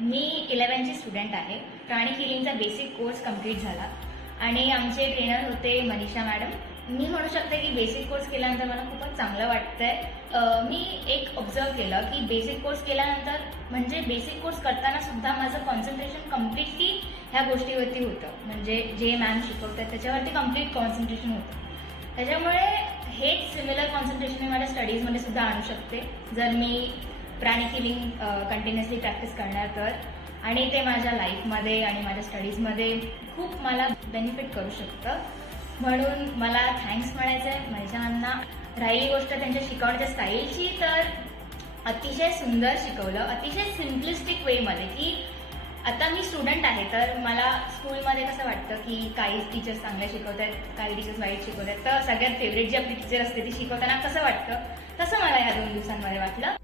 मी 11ची student आहे. प्राणिक हिलिंगचा basic course complete झाला आणि आमचे ट्रेनर होते मनीषा मॅडम. मी म्हणू शकते की बेसिक कोर्स केल्यानंतर मला खूपच चांगलं वाटतंय. मी एक ऑब्झर्व केलं की बेसिक कोर्स केल्यानंतर म्हणजे बेसिक कोर्स करताना सुद्धा माझं कॉन्सन्ट्रेशन कम्प्लिटली ह्या गोष्टीवरती होतं. म्हणजे जे मॅम शिकवतात त्याच्यावरती कम्प्लीट कॉन्सन्ट्रेशन होतं. त्याच्यामुळे हेच सिमिलर कॉन्सन्ट्रेशन मी माझ्या स्टडीजमध्ये सुद्धा आणू शकते जर मी प्राणिक हिलिंग कंटिन्युअसली प्रॅक्टिस करणार तर. आणि ते माझ्या लाईफमध्ये आणि माझ्या स्टडीजमध्ये खूप मला बेनिफिट करू शकतं. म्हणून मला थँक्स म्हणायचं आहे मनीषांना. राहिली गोष्ट त्यांच्या शिकवण्याच्या स्टाईलची, तर अतिशय सुंदर शिकवलं, अतिशय सिम्पलिस्टिक वेमध्ये. की आता मी स्टुडंट आहे तर मला स्कूलमध्ये कसं वाटतं की काही टीचर्स चांगले शिकवत आहेत, काही टीचर्स वाईट शिकवत आहेत, तर सगळ्यात फेवरेट जी आपली टीचर असते ती शिकवताना कसं वाटतं तसं मला ह्या 2 दिवसांमध्ये वाटलं.